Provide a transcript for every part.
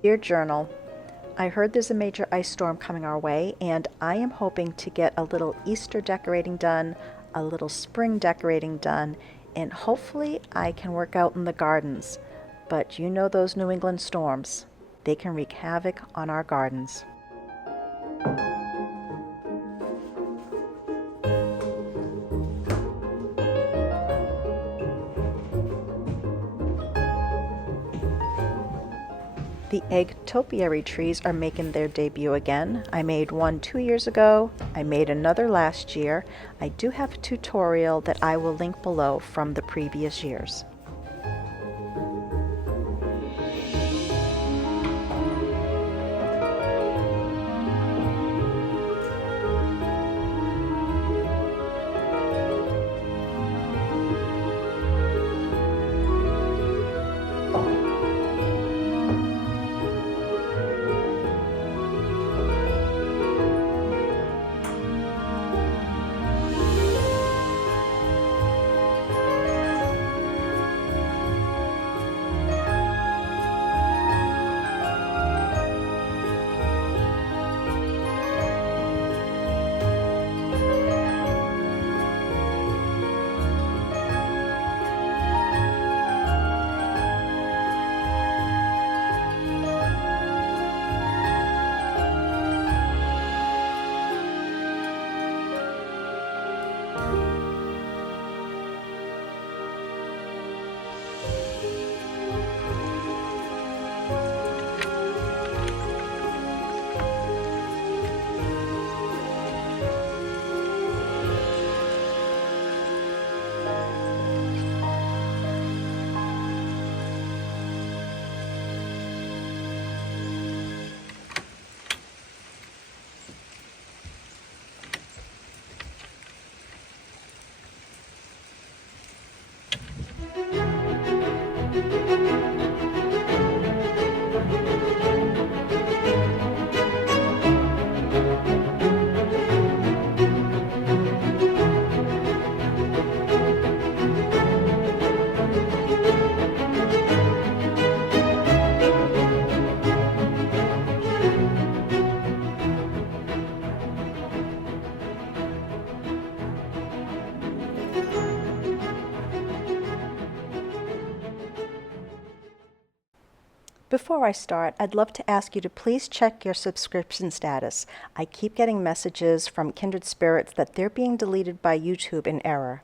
Dear Journal, I heard there's a major ice storm coming our way, and I am hoping to get a little Easter decorating done, a little spring decorating done, and hopefully I can work out in the gardens. But you know those New England storms. They can wreak havoc on our gardens. The egg topiary trees are making their debut again. I made one 2 years ago. I made another last year. I do have a tutorial that I will link below from the previous years. Before I start, I'd love to ask you to please check your subscription status. I keep getting messages from kindred spirits that they're being deleted by YouTube in error.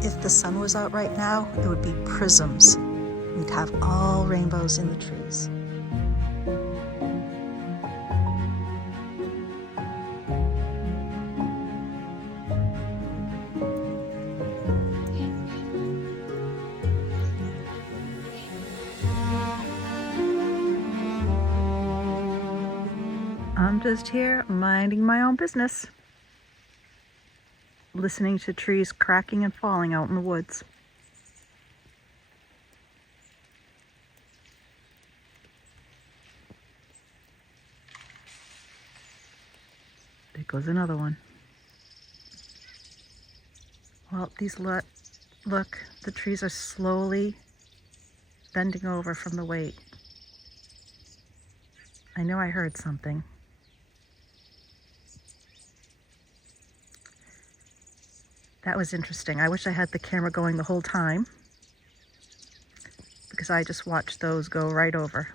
If the sun was out right now, it would be prisms. We'd have all rainbows in the trees. I'm just here minding my own business, listening to trees cracking and falling out in the woods. There goes another one. Well, look, the trees are slowly bending over from the weight. I know I heard something. That was interesting. I wish I had the camera going the whole time, because I just watched those go right over.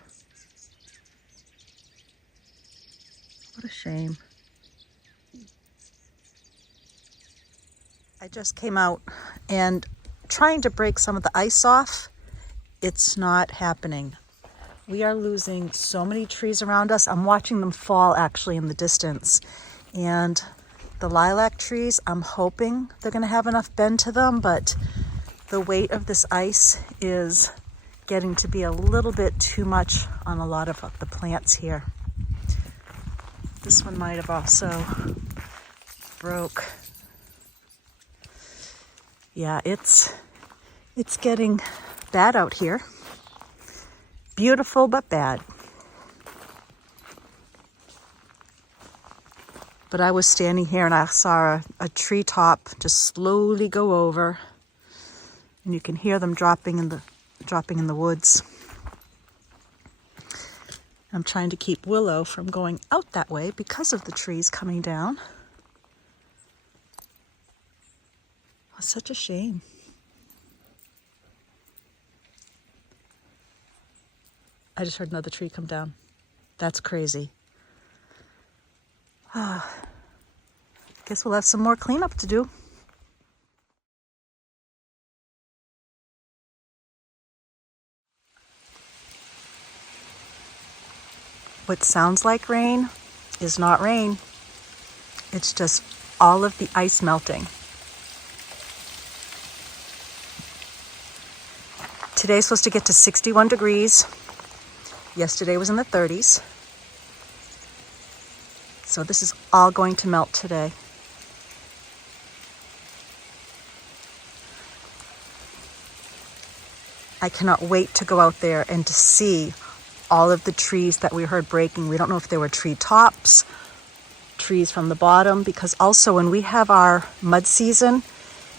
What a shame. I just came out and trying to break some of the ice off. It's not happening. We are losing so many trees around us. I'm watching them fall actually in the distance. And the lilac trees, I'm hoping they're going to have enough bend to them, but the weight of this ice is getting to be a little bit too much on a lot of the plants here. This one might have also broke. Yeah, it's getting bad out here. Beautiful, but bad. But I was standing here and I saw a treetop just slowly go over, and you can hear them dropping in the woods. I'm trying to keep Willow from going out that way because of the trees coming down. It's such a shame. I just heard another tree come down. That's crazy. Guess we'll have some more cleanup to do. What sounds like rain is not rain. It's just all of the ice melting. Today's supposed to get to 61 degrees. Yesterday was in the 30s. So this is all going to melt today. I cannot wait to go out there and to see all of the trees that we heard breaking. We don't know if they were tree tops, trees from the bottom, because also when we have our mud season,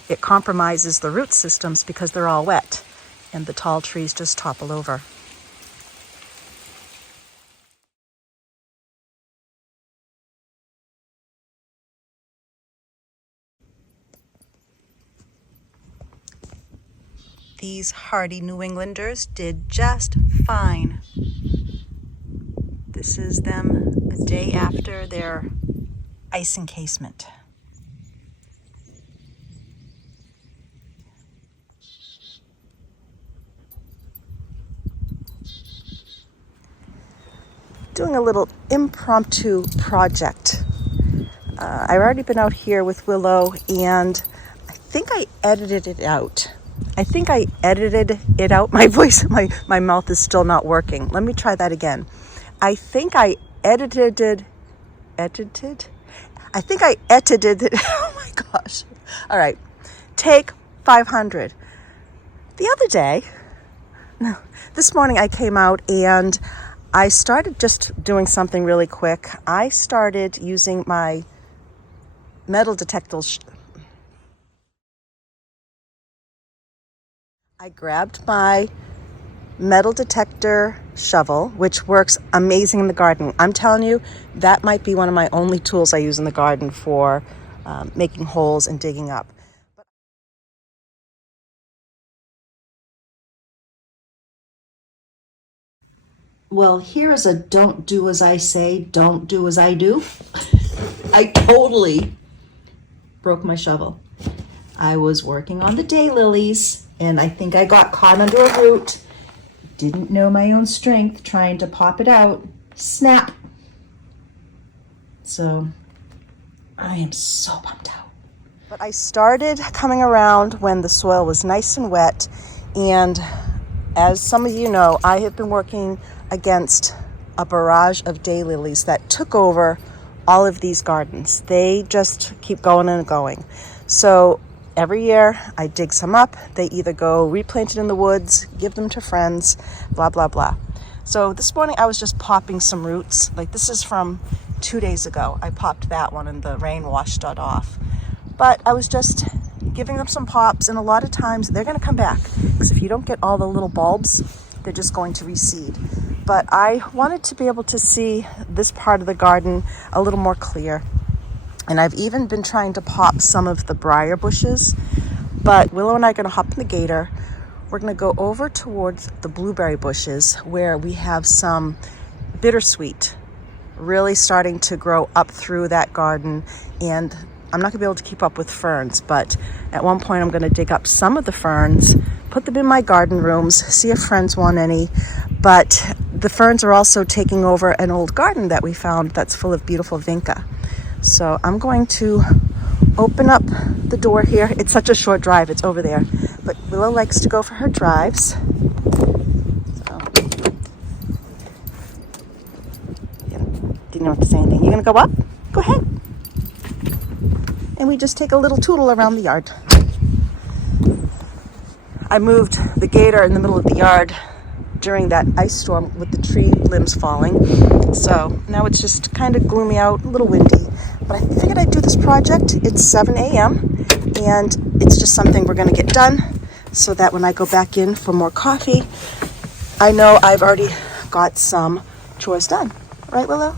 it compromises the root systems because they're all wet and the tall trees just topple over. These hardy New Englanders did just fine. This is them a day after their ice encasement. Doing a little impromptu project. I've already been out here with Willow and I think I edited it out. My voice, my mouth is still not working. Let me try that again. I think I edited it. Oh my gosh. All right. Take 500. This morning I came out and I started just doing something really quick. I started using my metal detectors. I grabbed my metal detector shovel, which works amazing in the garden. I'm telling you, that might be one of my only tools I use in the garden for making holes and digging up. Well, here is a don't do as I say, don't do as I do. I totally broke my shovel. I was working on the daylilies and I think I got caught under a root. Didn't know my own strength trying to pop it out. Snap. So I am so bummed out. But I started coming around when the soil was nice and wet. And as some of you know, I have been working against a barrage of daylilies that took over all of these gardens. They just keep going and going. So every year I dig some up. They either go replanted in the woods, give them to friends, blah, blah, blah. So this morning I was just popping some roots. Like this is from 2 days ago. I popped that one and the rain washed it off. But I was just giving them some pops, and a lot of times they're going to come back because if you don't get all the little bulbs, they're just going to reseed. But I wanted to be able to see this part of the garden a little more clear. And I've even been trying to pop some of the briar bushes. But Willow and I are going to hop in the gator. We're going to go over towards the blueberry bushes where we have some bittersweet really starting to grow up through that garden. And I'm not gonna be able to keep up with ferns, but at one point I'm gonna dig up some of the ferns, put them in my garden rooms, see if friends want any. But the ferns are also taking over an old garden that we found that's full of beautiful vinca. So I'm going to open up the door here. It's such a short drive, it's over there. But Willow likes to go for her drives. So, yeah, didn't have to say anything. You gonna go up? Go ahead. And we just take a little tootle around the yard. I moved the gator in the middle of the yard during that ice storm with the tree limbs falling. So now it's just kind of gloomy out, a little windy. But I figured I'd do this project. It's 7 a.m. and it's just something we're gonna get done so that when I go back in for more coffee, I know I've already got some chores done. Right, Willow?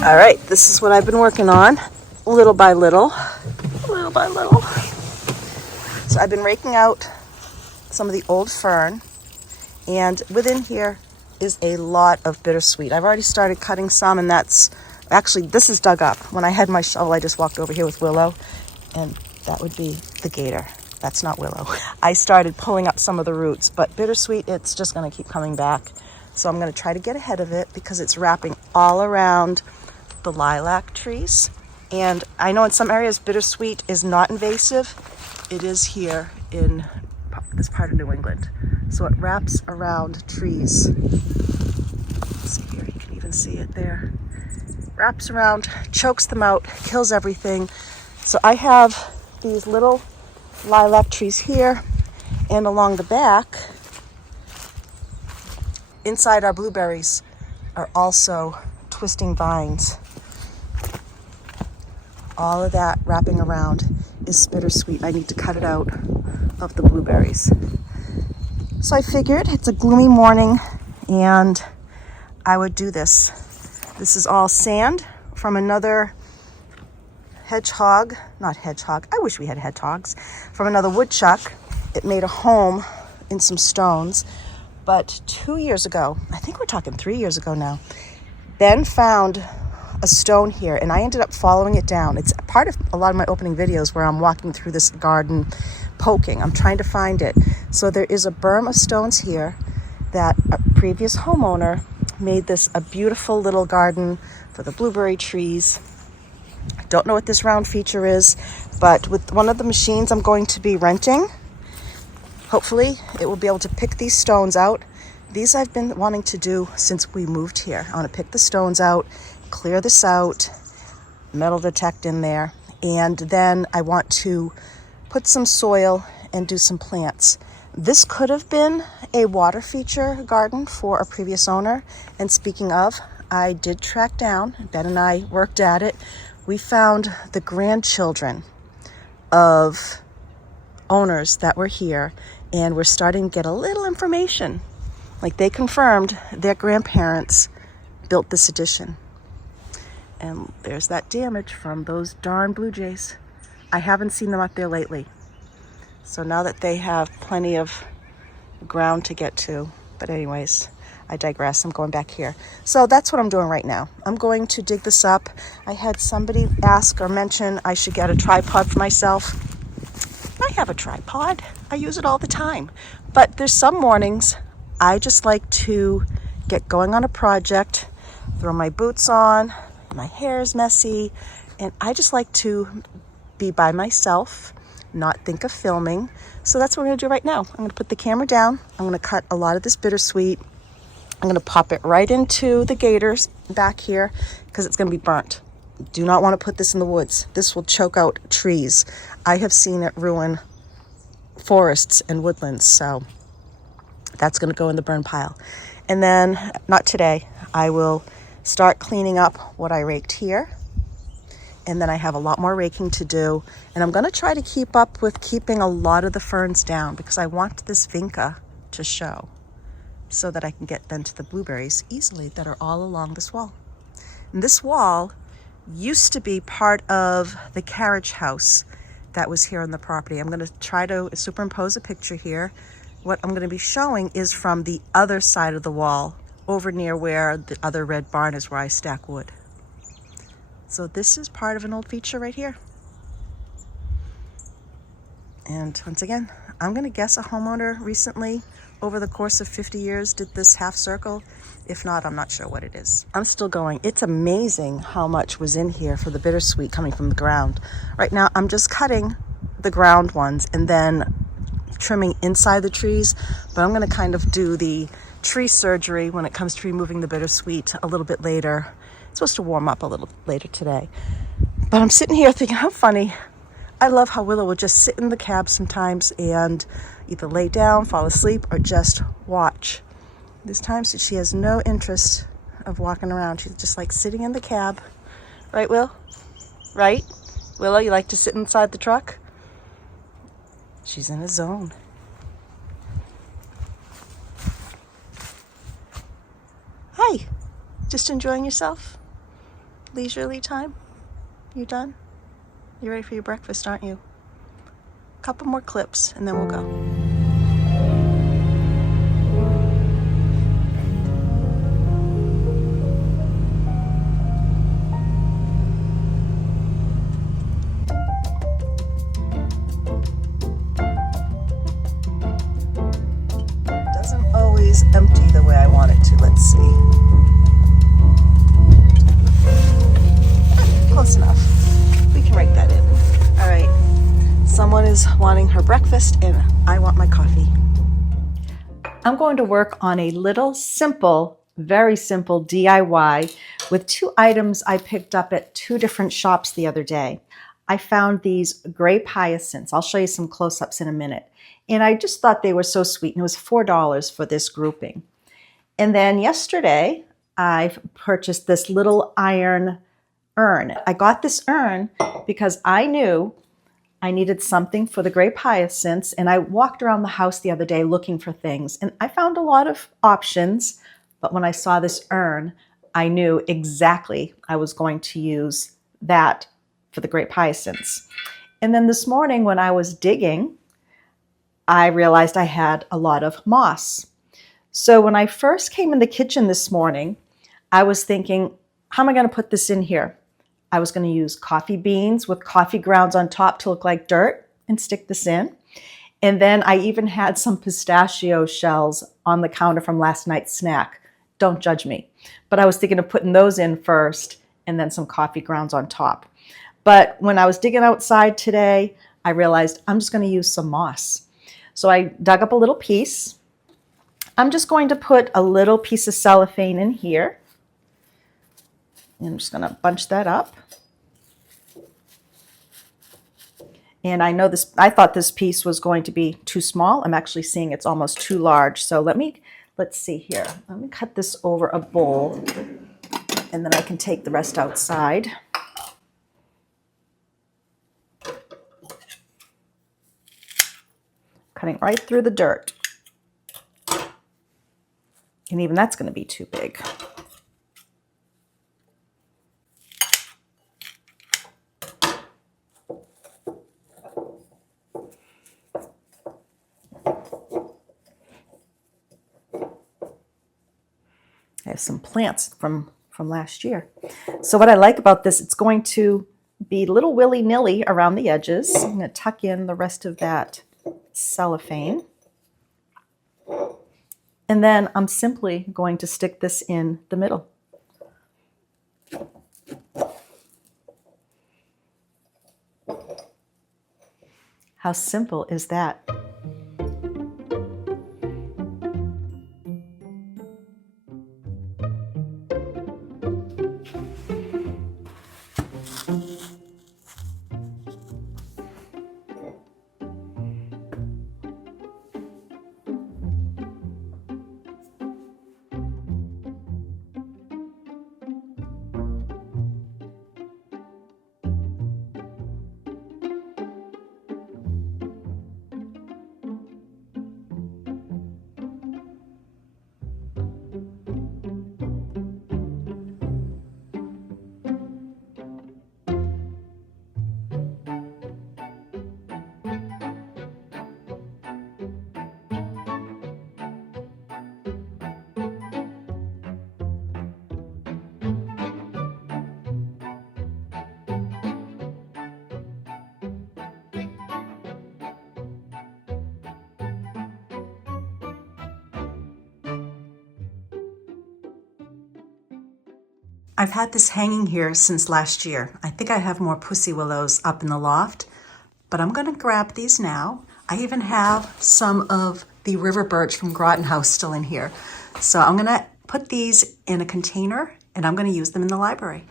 All right, this is what I've been working on, little by little. So I've been raking out some of the old fern, and within here is a lot of bittersweet. I've already started cutting some, and this is dug up. When I had my shovel, I just walked over here with Willow, and that would be the gator. That's not Willow. I started pulling up some of the roots, but bittersweet, it's just gonna keep coming back. So I'm gonna try to get ahead of it because it's wrapping all around the lilac trees. And I know in some areas bittersweet is not invasive. It is here in this part of New England. So it wraps around trees. Let's see here, you can even see it there. Wraps around, chokes them out, kills everything. So I have these little lilac trees here, and along the back, inside our blueberries, are also twisting vines. All of that wrapping around is bittersweet. I need to cut it out of the blueberries. So I figured it's a gloomy morning and I would do this. This is all sand from another I wish we had hedgehogs, from another woodchuck. It made a home in some stones. But 2 years ago, I think we're talking 3 years ago now, Ben found a stone here, and I ended up following it down. It's part of a lot of my opening videos where I'm walking through this garden poking. I'm trying to find it. So there is a berm of stones here that a previous homeowner made this a beautiful little garden for the blueberry trees. I don't know what this round feature is, but with one of the machines I'm going to be renting, hopefully it will be able to pick these stones out. These I've been wanting to do since we moved here. I want to pick the stones out, clear this out, metal detect in there, and then I want to put some soil and do some plants. This could have been a water feature garden for a previous owner. And speaking of, I did track down, Ben and I worked at it. We found the grandchildren of owners that were here, and we're starting to get a little information. Like, they confirmed their grandparents built this addition. And there's that damage from those darn blue jays. I haven't seen them up there lately. So now that they have plenty of ground to get to, but anyways, I digress. I'm going back here. So that's what I'm doing right now. I'm going to dig this up. I had somebody ask or mention I should get a tripod for myself. I have a tripod. I use it all the time. But there's some mornings I just like to get going on a project, throw my boots on, my hair is messy, and I just like to be by myself, not think of filming. So that's what I'm gonna do right now. I'm gonna put the camera down. I'm gonna cut a lot of this bittersweet. I'm gonna pop it right into the gators back here because it's gonna be burnt. Do not want to put this in the woods. This will choke out trees. I have seen it ruin forests and woodlands. So that's going to go in the burn pile. And then, not today, I will start cleaning up what I raked here. And then I have a lot more raking to do. And I'm going to try to keep up with keeping a lot of the ferns down because I want this vinca to show so that I can get then to the blueberries easily that are all along this wall. And this wall used to be part of the carriage house that was here on the property. I'm going to try to superimpose a picture here. What I'm going to be showing is from the other side of the wall, over near where the other red barn is, where I stack wood. So this is part of an old feature right here. And once again, I'm going to guess a homeowner recently, over the course of 50 years, did this half circle. If not, I'm not sure what it is. I'm still going. It's amazing how much was in here for the bittersweet coming from the ground. Right now, I'm just cutting the ground ones and then trimming inside the trees, but I'm going to kind of do the tree surgery when it comes to removing the bittersweet a little bit later. It's supposed to warm up a little later today. But I'm sitting here thinking, how funny. I love how Willow will just sit in the cab sometimes and either lay down, fall asleep, or just watch. There's times that she has no interest of walking around. She's just like sitting in the cab. Right, Will? Right? Willow, you like to sit inside the truck? She's in a zone. Hi. Just enjoying yourself? Leisurely time? You done? You're ready for your breakfast, aren't you? A couple more clips and then we'll go. Doesn't always empty the way I want it to. Let's see. Close enough. We can write that in. All right. Someone is wanting her breakfast and I want my coffee. I'm going to work on a little simple, very simple DIY with 2 items I picked up at 2 different shops the other day. I found these grape hyacinths. I'll show you some close-ups in a minute. And I just thought they were so sweet, and it was $4 for this grouping. And then yesterday, I purchased this little iron urn. I got this urn because I knew I needed something for the grape hyacinths, and I walked around the house the other day looking for things, and I found a lot of options, but when I saw this urn, I knew exactly I was going to use that for the grape hyacinths. And then this morning when I was digging, I realized I had a lot of moss. So when I first came in the kitchen this morning, I was thinking, how am I going to put this in here? I was going to use coffee beans with coffee grounds on top to look like dirt and stick this in. And then I even had some pistachio shells on the counter from last night's snack. Don't judge me. But I was thinking of putting those in first and then some coffee grounds on top. But when I was digging outside today, I realized I'm just going to use some moss. So I dug up a little piece. I'm just going to put a little piece of cellophane in here. And I'm just going to bunch that up. And I know this, I thought this piece was going to be too small. I'm actually seeing it's almost too large. So let's see here. Let me cut this over a bowl and then I can take the rest outside. Cutting right through the dirt. And even that's going to be too big. I have some plants from last year. So what I like about this, it's going to be a little willy-nilly around the edges. I'm going to tuck in the rest of that cellophane. And then I'm simply going to stick this in the middle. How simple is that? I've had this hanging here since last year. I think I have more pussy willows up in the loft, but I'm gonna grab these now. I even have some of the river birch from Groton House still in here. So I'm gonna put these in a container and I'm gonna use them in the library.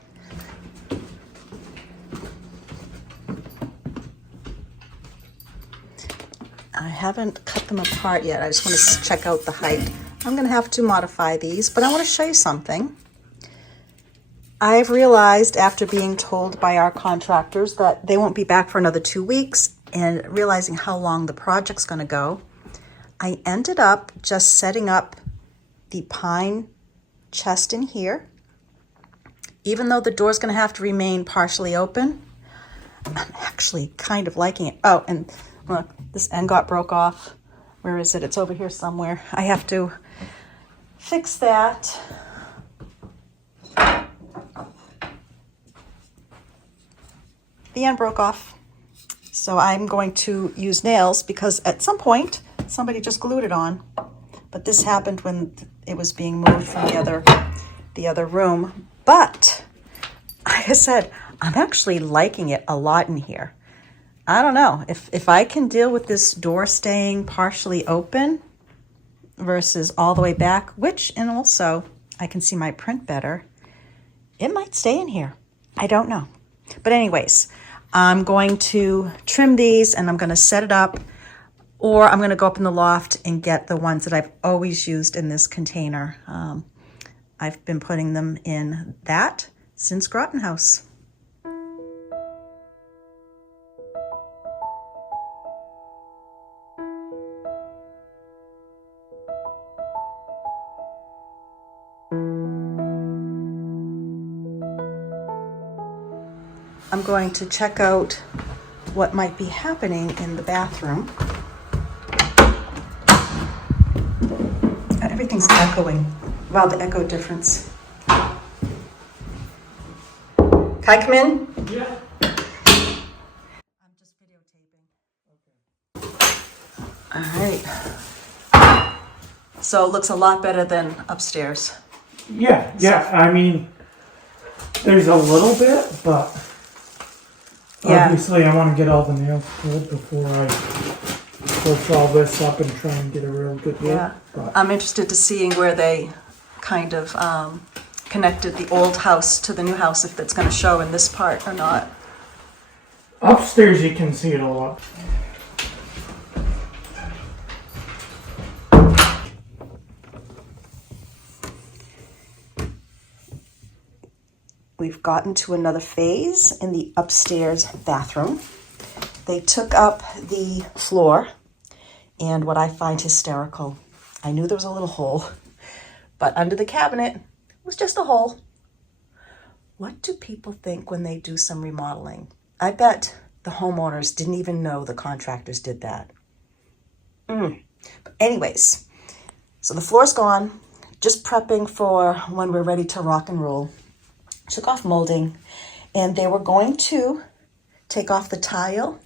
I haven't cut them apart yet. I just want to check out the height. I'm going to have to modify these, but I want to show you something. I've realized after being told by our contractors that they won't be back for another 2 weeks and realizing how long the project's going to go, I ended up just setting up the pine chest in here. Even though the door's going to have to remain partially open, I'm actually kind of liking it. Oh, and look, this end got broke off. Where is it? It's over here somewhere. I have to fix that. The end broke off. So I'm going to use nails because at some point somebody just glued it on. But this happened when it was being moved from the other room. But like I said, I'm actually liking it a lot in here. I don't know, if I can deal with this door staying partially open versus all the way back, and also I can see my print better, it might stay in here. I don't know. But anyways, I'm going to trim these and I'm going to set it up, or I'm going to go up in the loft and get the ones that I've always used in this container. I've been putting them in that since Groton House. I'm going to check out what might be happening in the bathroom. Everything's echoing. Wow, the echo difference. Can I come in? Yeah. I'm just videotaping. Okay. All right. So it looks a lot better than upstairs. Yeah. I mean, there's a little bit, but obviously I want to get all the nails pulled before I push all this up and try and get a real good look. Yeah. But I'm interested to seeing where they kind of connected the old house to the new house, if it's going to show in this part or not. upstairs you can see it a lot. We've gotten to another phase in the upstairs bathroom. They took up the floor, and what I find hysterical, I knew there was a little hole, but under the cabinet was just a hole. What do people think when they do some remodeling? I bet the homeowners didn't even know the contractors did that. But anyways, so the floor's gone, just prepping for when we're ready to rock and roll. Took off molding, and they were going to take off the tile,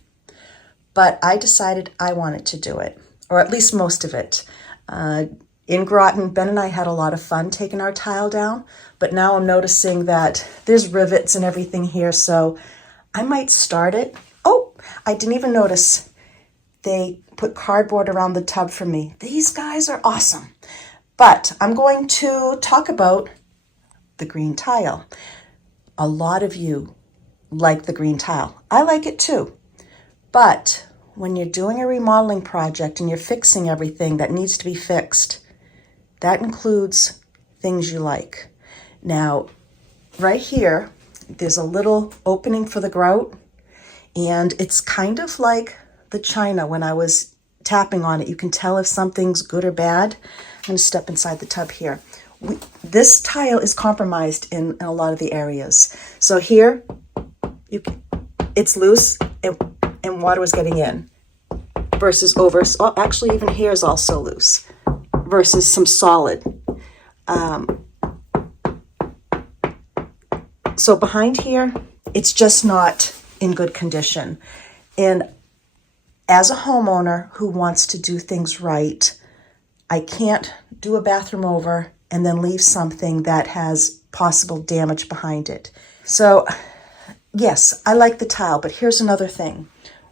but I decided I wanted to do it, or at least most of it. In Groton, Ben and I had a lot of fun taking our tile down, but now I'm noticing that there's rivets and everything here, so I might start it. Oh, I didn't even notice they put cardboard around the tub for me. These guys are awesome. But I'm going to talk about the green tile. A lot of you like the green tile. I like it too. But when you're doing a remodeling project and you're fixing everything that needs to be fixed, that includes things you like. Now, right here, there's a little opening for the grout, and it's kind of like the china. When I was tapping on it, you can tell if something's good or bad. I'm going to step inside the tub here. This tile is compromised in a lot of the areas. So here, it's loose and water was getting in versus over. Oh, actually, even here is also loose versus some solid. So behind here, it's just not in good condition. And as a homeowner who wants to do things right, I can't do a bathroom over and then leave something that has possible damage behind it. So yes, I like the tile, but here's another thing.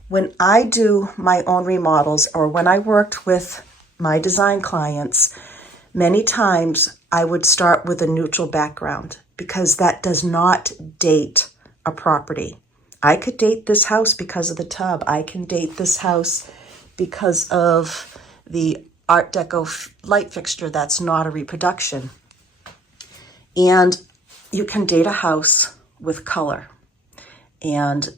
When I do my own remodels, or when I worked with my design clients, many times I would start with a neutral background because that does not date a property. I could date this house because of the tub. I can date this house because of the Art Deco light fixture that's not a reproduction. And you can date a house with color. And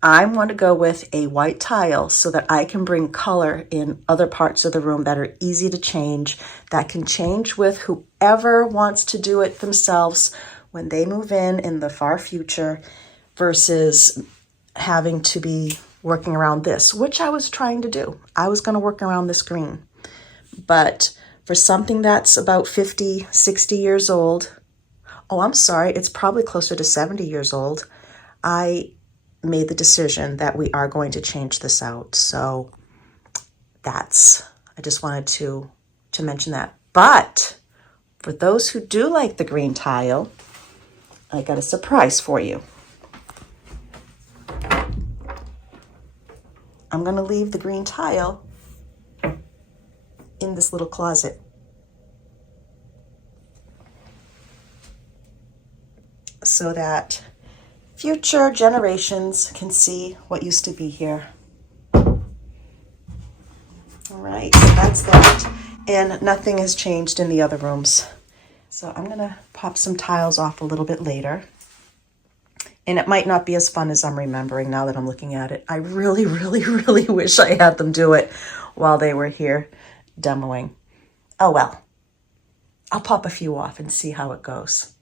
I want to go with a white tile so that I can bring color in other parts of the room that are easy to change, that can change with whoever wants to do it themselves when they move in the far future, versus having to be working around this, which I was trying to do. I was going to work around this green. But for something that's about 50, 60 years old, oh, I'm sorry, it's probably closer to 70 years old, I made the decision that we are going to change this out. So I just wanted to mention that. But for those who do like the green tile, I got a surprise for you. I'm going to leave the green tile in this little closet. So that future generations can see what used to be here. All right, so that's that. And nothing has changed in the other rooms. So I'm going to pop some tiles off a little bit later. And it might not be as fun as I'm remembering now that I'm looking at it. I really, really, really wish I had them do it while they were here demoing. Oh well, I'll pop a few off and see how it goes.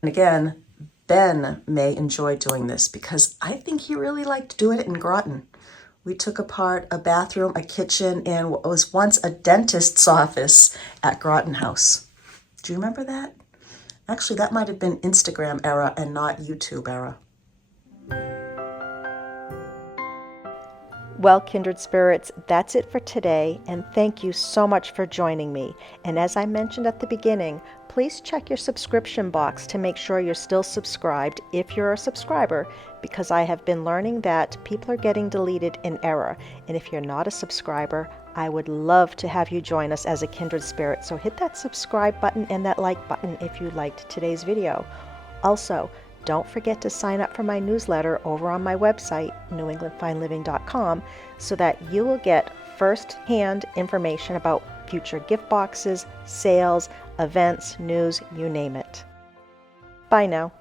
And again, Ben may enjoy doing this because I think he really liked doing it in Groton. We took apart a bathroom, a kitchen, and what was once a dentist's office at Groton House. Do you remember that? Actually, that might have been Instagram era and not YouTube era. Well, kindred spirits, that's it for today, and thank you so much for joining me. And as I mentioned at the beginning, please check your subscription box to make sure you're still subscribed if you're a subscriber, because I have been learning that people are getting deleted in error. And if you're not a subscriber, I would love to have you join us as a kindred spirit. So hit that subscribe button and that like button if you liked today's video. Also, don't forget to sign up for my newsletter over on my website, newenglandfineliving.com, so that you will get first-hand information about future gift boxes, sales, events, news, you name it. Bye now.